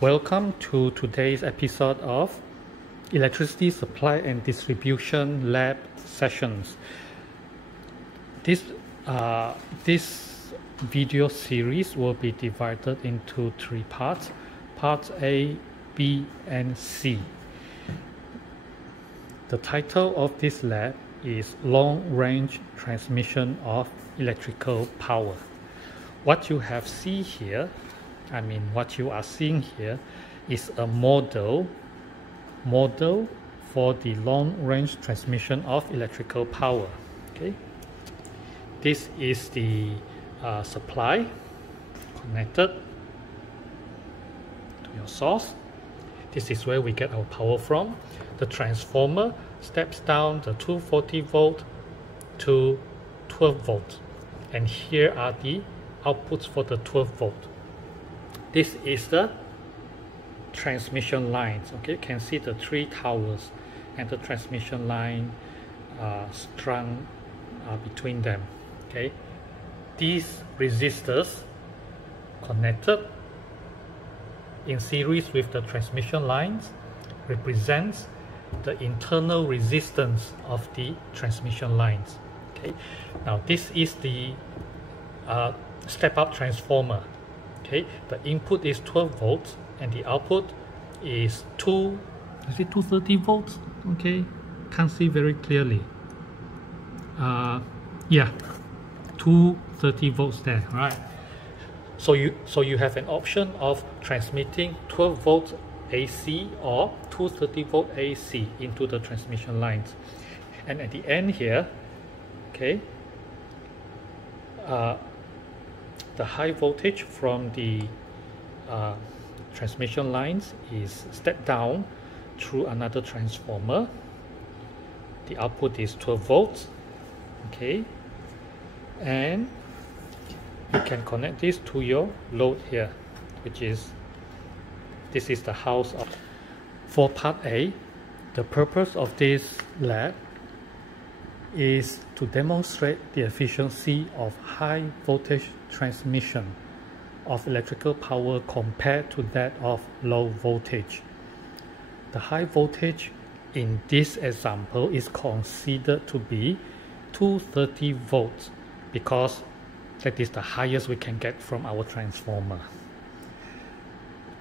Welcome to today's episode of Electricity Supply and Distribution Lab Sessions. This video series will be divided into three parts, parts A, B, and C. The title of this lab is Long Range Transmission of Electrical Power. What you are seeing here is a model for the long range transmission of electrical power. Okay, this is the supply connected to your source. This is where we get our power from. The transformer steps down the 240 volt to 12 volt, and here are the outputs for the 12 volt. This is the transmission lines. Okay, you can see the three towers and the transmission line strung between them. Okay, these resistors connected in series with the transmission lines represents the internal resistance of the transmission lines. Okay, now this is the step-up transformer. Okay, the input is 12 volts and the output is 230 volts. Okay, can't see very clearly. Yeah, 230 volts there, right? So you have an option of transmitting 12 volts AC or 230 volt AC into the transmission lines. And at the end here, okay, the high voltage from the transmission lines is stepped down through another transformer. The output is 12 volts. Okay, and you can connect this to your load here, which is this is the house of. For part A, the purpose of this lab is to demonstrate the efficiency of high voltage transmission of electrical power compared to that of low voltage. The high voltage in this example is considered to be 230 volts because that is the highest we can get from our transformer,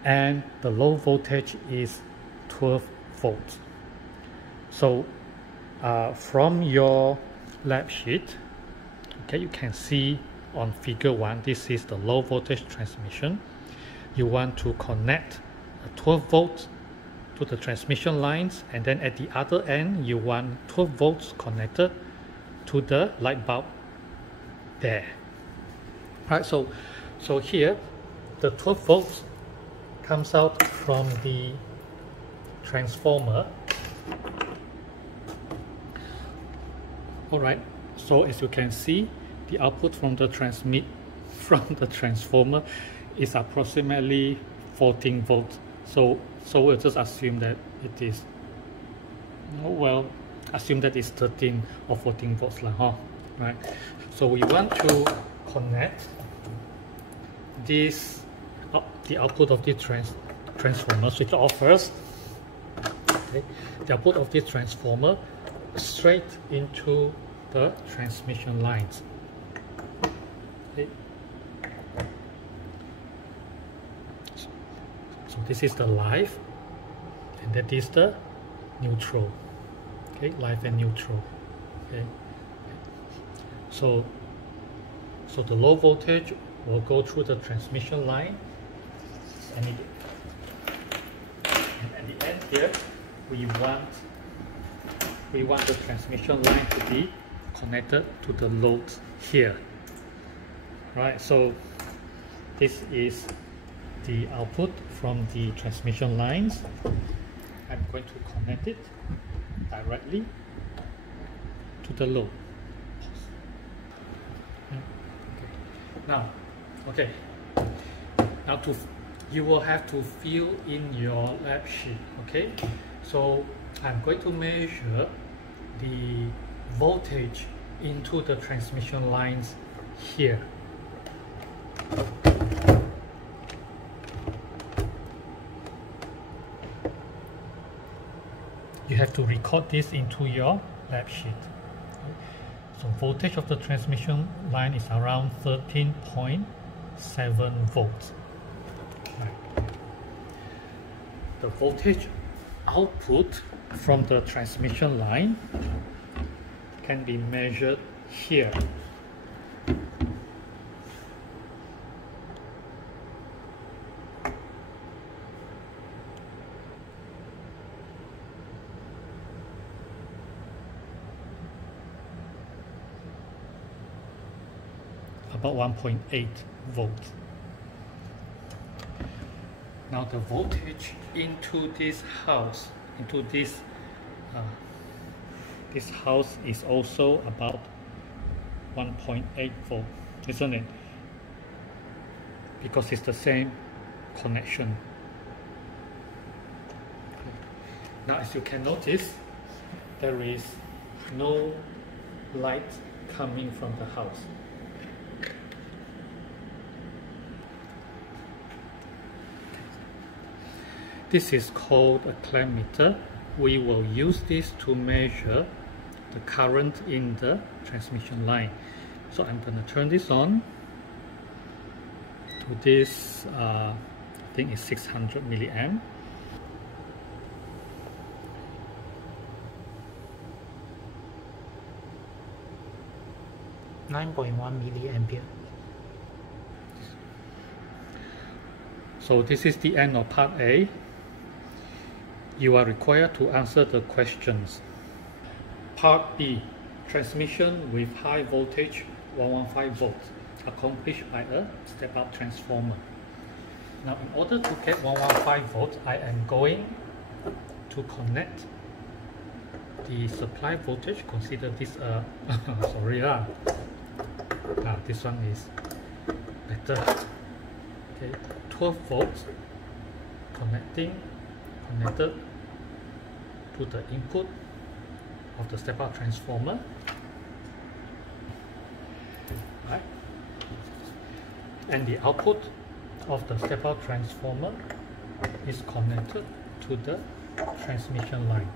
and the low voltage is 12 volts. So from your lab sheet, okay, you can see on figure 1, this is the low voltage transmission. You want to connect 12 volts to the transmission lines, and then at the other end you want 12 volts connected to the light bulb there. Right, so here the 12 volts comes out from the transformer. Alright, so as you can see, the output from the transformer is approximately 14 volts. So we'll just assume that it is, assume that it's 13 or 14 volts right? So we want to connect this the output of the transformer, switch off first. Okay, the output of this transformer straight into the transmission lines. Okay. So this is the live, and that is the neutral. Okay, live and neutral. Okay. So the low voltage will go through the transmission line, and at the end here we want the transmission line to be connected to the load here. Right, so this is the output from the transmission lines. I'm going to connect it directly to the load. Now you will have to fill in your lab sheet. Okay, so I'm going to measure the voltage into the transmission lines here. you have to record this into your lab sheet. So voltage of the transmission line is around 13.7 volts. The voltage output from the transmission line can be measured here. About 1.8 volts. Now the voltage into this house, this house is also about 1.8 volt, isn't it? Because it's the same connection. Now as you can notice, there is no light coming from the house. This is called a clamp meter. We will use this to measure the current in the transmission line. So I'm going to turn this on to this, I think it's 600 milliamp. milliampere. So this is the end of part A. You are required to answer the questions. Part B, transmission with high voltage 115 volts accomplished by a step-up transformer. Now in order to get 115 volts, I am going to connect the supply voltage. Consider this sorry this one is better. Okay, 12 volts connected to the input of the step-up transformer. Right. And the output of the step-up transformer is connected to the transmission line.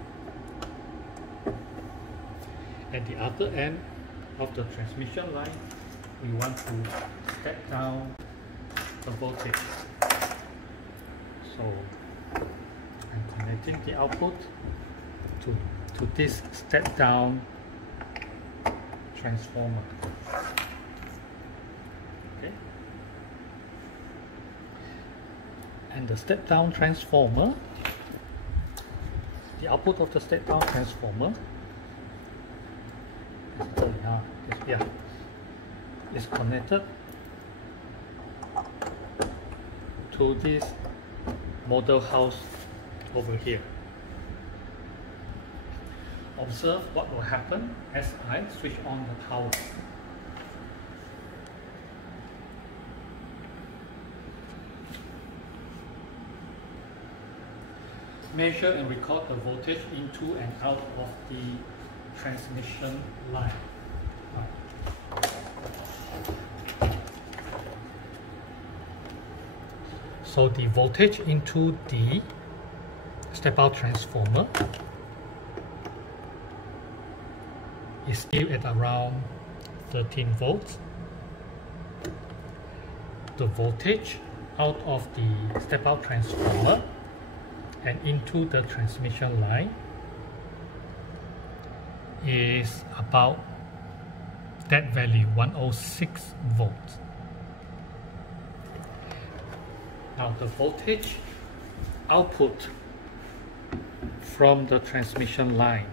At the other end of the transmission line, we want to step down the voltage. So I'm connecting the output to this step down transformer. Okay. And the step down transformer, the output of the step down transformer is connected to this model house over here. Observe what will happen as I switch on the power. Measure and record the voltage into and out of the transmission line. So the voltage into the step-out transformer is still at around 13 volts. The voltage out of the step-out transformer and into the transmission line is about that value, 106 volts. Now the voltage output from the transmission line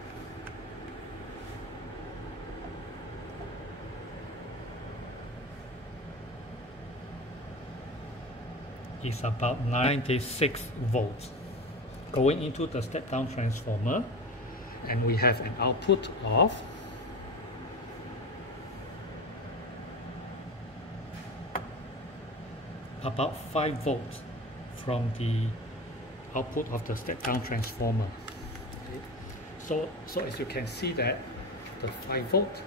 is about 96 volts going into the step-down transformer, and we have an output of about 5 volts from the output of the step-down transformer. Okay. So as you can see that the 5 volt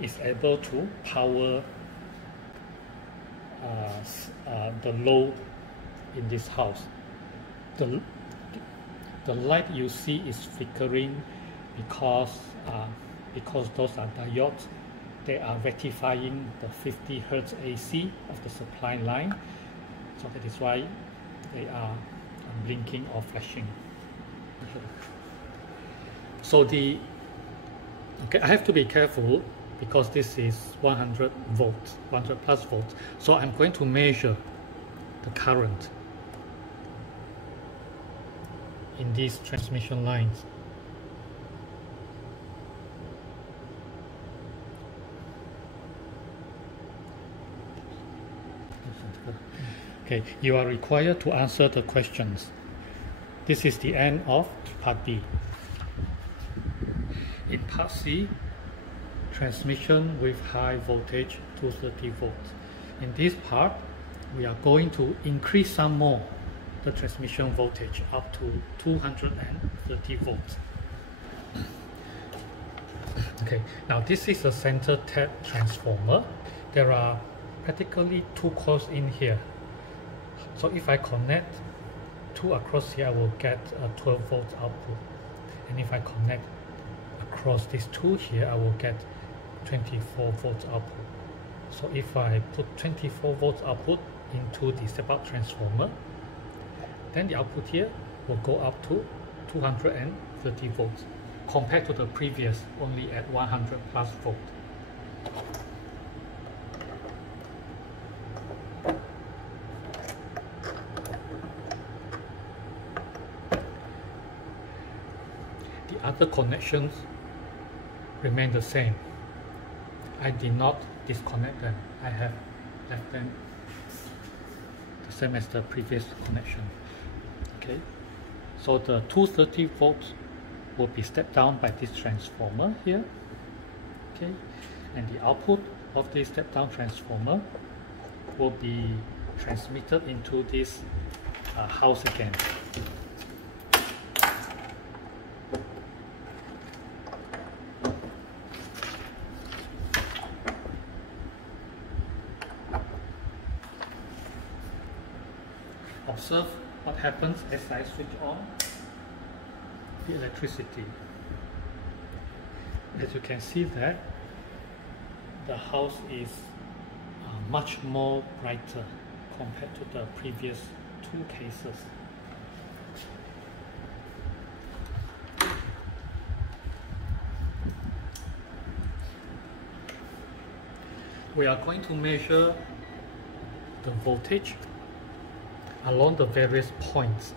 is able to power the load in this house. The light you see is flickering because those are diodes. They are rectifying the 50 Hz AC of the supply line, so that is why they are blinking or flashing. So I have to be careful because this is 100 volts, 100 plus volts. So I'm going to measure the current in these transmission lines. Okay, you are required to answer the questions. This is the end of part B. In part C, transmission with high voltage 230 volts. In this part, we are going to increase some more the transmission voltage up to 230 volts. Okay, now this is a center tap transformer. There are practically two coils in here. So if I connect two across here, I will get a 12 volts output. And if I connect across these two here, I will get 24 volts output. So if I put 24 volts output into the step-up transformer, then the output here will go up to 230 volts compared to the previous only at 100 plus volt. The other connections remain the same. I did not disconnect them. I have left them the same as the previous connection. Okay, so the 230 volts will be stepped down by this transformer here. Okay, and the output of this step down transformer will be transmitted into this house again. Observe what happens as I switch on the electricity. As you can see that the house is much more brighter compared to the previous two cases. We are going to measure the voltage along the various points.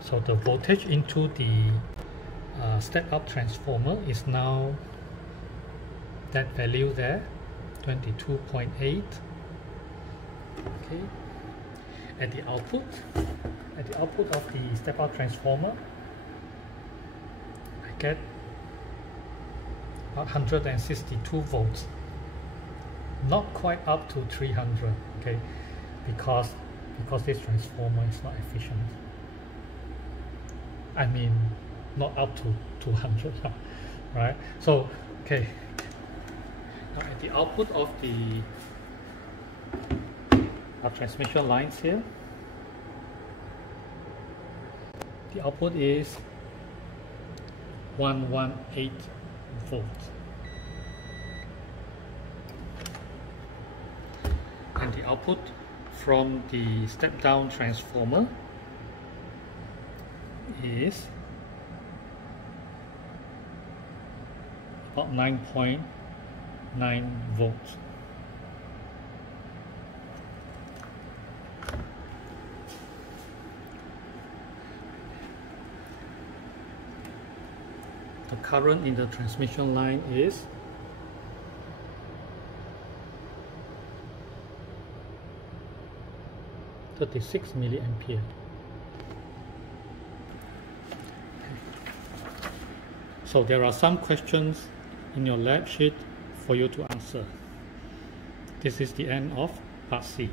So the voltage into the step-up transformer is now that value there, 22.8. Okay, at the output of the step-up transformer, I get 162 volts, not quite up to 300. Okay, because this transformer is not efficient. I mean, not up to 200, right? So, okay. Now at the output of the transmission lines here, the output is 118 volts. And the output from the step-down transformer is about 9.9 volts. The current in the transmission line is 36 milliampere. So there are some questions in your lab sheet for you to answer. This is the end of part C.